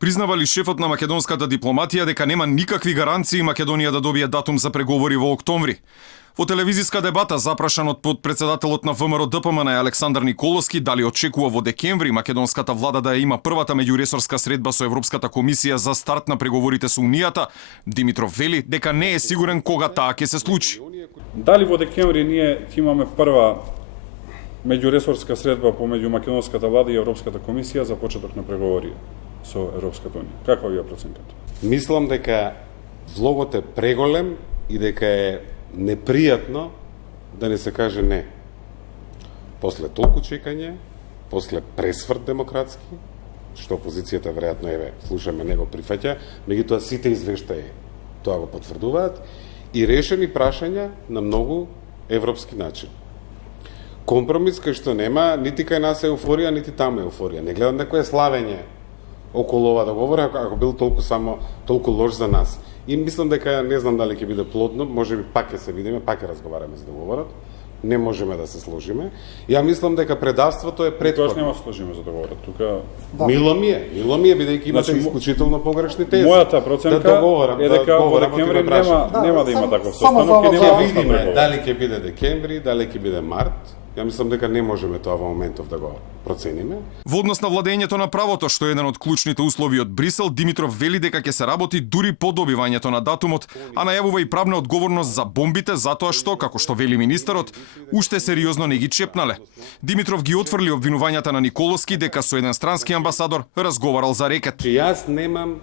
Признава ли шефот на македонската дипломатија дека нема никакви гаранции Македонија да добие датум за преговори во октомври? Во телевизиска дебата, запрашан од подпредседателот на ВМРО ДПМН Александар Николовски дали очекува во декември македонската влада да има првата меѓуресорска средба со Европската комисија за старт на преговорите со Унијата, Димитров вели дека не е сигурен кога таа ќе се случи. Дали во декември ние ќе имаме прва меѓуресорска средба помеѓу македонската влада и Европската комисија за почеток на преговори со Европската унија? Каква ви е проценката? Мислам дека влогот е преголем и дека е непријатно да не се каже не. После толку чекање, после пресврт демократски, што опозицијата веројатно слушаме не го прифаќа, меѓутоа сите извештаи тоа го потврдуваат и решени прашања на многу европски начин. Компромис кај што нема нити кај нас еуфорија, нити таму еуфорија. Не гледам некое славење околу ова договор, ако бил толку лош за нас. И мислам дека не знам дали ќе биде плодно, можеби пак ќе се видиме, пак ќе разговараме за договорот. Не можеме да се сложиме. Ја мислам дека предавството е претходно. Тоа нема да се сложиме за договорот. Тука Мило ми е бидејќи имате исклучително погрешни тези. Мојата проценка е дека во декември нема да има таков состанок и нема да видиме дали ќе биде декември, дали ќе биде март. Ја мислам дека не можеме тоа во моментов да го процениме. Во однос на владењето на правото, што е еден од клучните услови од Брисел, Димитров вели дека ќе се работи дури по добивањето на датумот, а најавува и правна одговорност за бомбите затоа што, како што вели министерот, уште сериозно не ги чепнале. Димитров ги отфрли обвинувањата на Николовски дека со еден странски амбасадор разговарал за рекет. Јас немам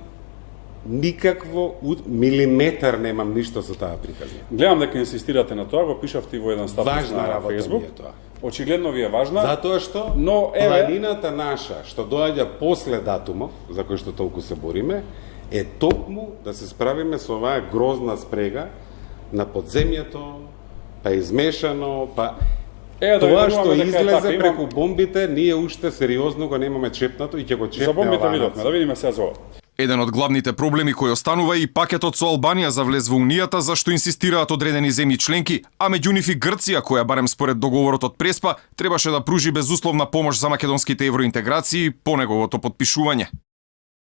никакво милиметар немам ништо со таа приказна. Гледам дека инсистирате на тоа, го пишавте во еден статус на Facebook. Очигледно ви е важна. Затоа што планината наша што доаѓа после датумов, за кој што толку се бориме, е токму да се справиме со оваа грозна спрега на подземјето, па измешано, па тоа што излезе преку бомбите, ние уште сериозно го немаме чепнато и ќе го чепне. За бомбите видовме, да видиме сега за ова. Еден од главните проблеми кој останува е и пакетот со Албанија за влез во Унијата, за што инсистираат одредени земји членки, а меѓу нив и Грција, која барем според договорот од Преспа, требаше да пружи безусловна помош за македонските евроинтеграции по неговото потпишување.